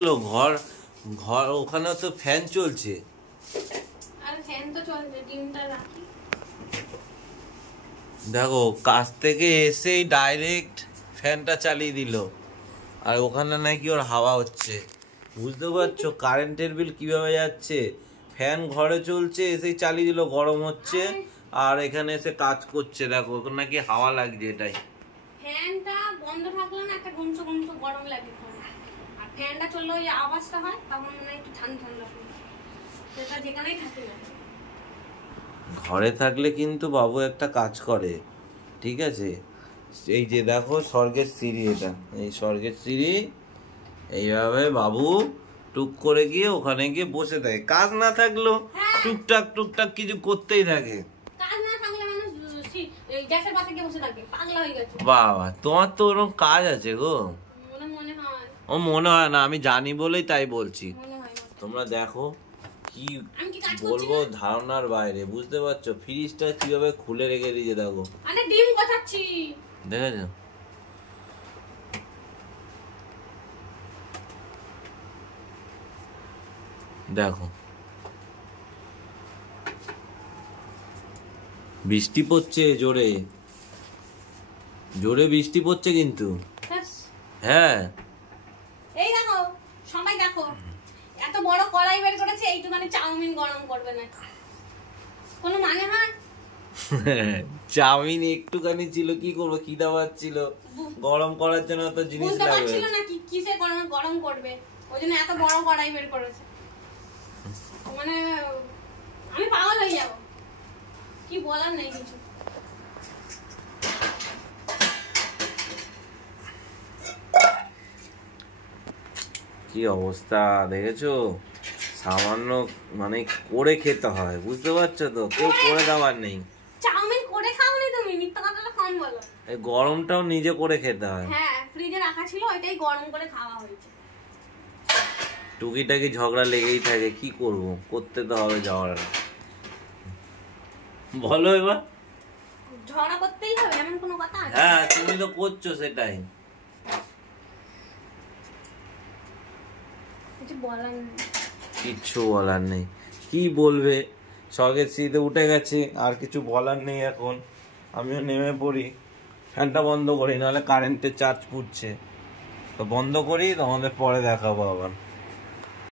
ঘর ঘর ওখানে তো ফ্যান চলছে। দেখো কাজ থেকে এসেই ডাইরেক্ট ফ্যানটা চালিয়ে দিল, আর ওখানে নাকি ওর হাওয়া হচ্ছে। বুঝতে পারছো কারেন্টের বিল কিভাবে যাচ্ছে? ফ্যান ঘরে চলছে, এসেই চালিয়ে দিল, গরম হচ্ছে, আর এখানে এসে কাজ করছে। দেখো ওখানে নাকি হাওয়া লাগছে। এটাই ফ্যানটা বন্ধ থাকলে না একটা গুমসো গুমসো গরম লাগে, আর ফ্যানটা চললে ওই আওয়াজটা হয়, তখন মানে একটু ঠান্ডা ঠান্ডা লাগে। সেটা যেখানেই থাকে না, ঘরে থাকলে কিন্তু বাবু একটা কাজ করে, ঠিক আছে? এই যে দেখো স্বর্গের সিঁড়ি, এটা এই স্বর্গের সিঁড়ি, এইভাবে বাবু টুক করে গিয়ে ওখানে গিয়ে বসে থাকে। কাজ না থাকলেও টুকটাক টুকটাক কিছু করতেই থাকে। কাজ না থাকলে মানুষ গ্যাসের পাশে গিয়ে বসে থাকে, পাগলা হয়ে গেছে। বাবা তোমার তো ওরকম কাজ আছে গো। মনে হয় ও মনে হয় না, আমি জানি বলেই তাই বলছি। মনে হয় তোমরা দেখো কি বলবো, ধারণার বাইরে। বুঝতে পারছো ফ্রিজটা কিভাবে খুলে রেখে দিয়েছে? দেখো আরে ডিম গোছাচ্ছি, দেখেছো? দেখো বৃষ্টি পড়ছে, জোরে জোরে বৃষ্টি পড়ছে কিন্তু। হ্যাঁ এই দেখো সবাই দেখো, এত বড় কড়াই বের করেছে, এইটুখানি চাউমিন গরম করবে না, কোনো মানে হয়? চাউমিন একটুখানি ছিল, কি করবো, খিদা পাচ্ছিল, গরম করার জন্য তো জিনিস লাগবে। বুঝতে পারছিল না কি কিসে গরম করবে, ওই জন্য এত বড় কড়াই বের করেছে। মানে আমি পাগল হয়ে যাব, কি বলার নেই কিছু। কি অবস্থা দেখেছো? সামান্য মানে করে খেতে হয়, বুঝতে পারছো তো? কেউ করে দেওয়ার নেই। চাউমিন করে খাওনি তুমি, মিথ্যা কথাটা কম বলো। এই গরমটাও নিজে করে খেতে হয়। হ্যাঁ ফ্রিজে রাখা ছিল, ওইটাই গরম করে খাওয়া হয়েছে। টুকিটাকি ঝগড়া লেগেই থাকে, কি করব, করতে তো হবে ঝগড়া। বলো এবার। ঝগড়া করতেই হবে এমন কোনো কথা আছে? হ্যাঁ তুমি তো করছো, সেটাই। কিছু বলার নেই, কিচ্ছু বলার নেই। কি বলবে, স্বর্গের সিঁড়িতে উঠে গেছে, আর কিছু বলার নেই এখন। আমিও নেমে পড়ি, ফ্যানটা বন্ধ করি, নাহলে কারেন্টের চার্জ পুড়ছে। তো বন্ধ করি, তোমাদের পরে দেখাবো আবার।